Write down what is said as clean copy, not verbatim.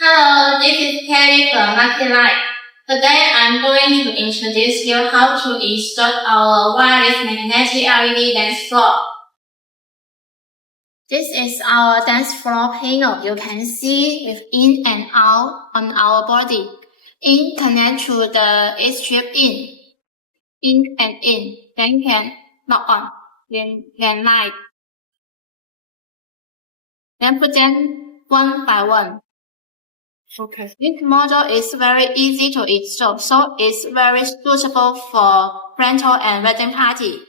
Hello, this is Kelly from Market Light. Today I'm going to introduce you how to install our wireless magnetic LED dance floor. This is our dance floor panel. You can see with in and out on our body. In connect to the strip in and in. Then can lock on. Then light. Then put them one by one. Okay. This model is very easy to install, so it's very suitable for rental and wedding party.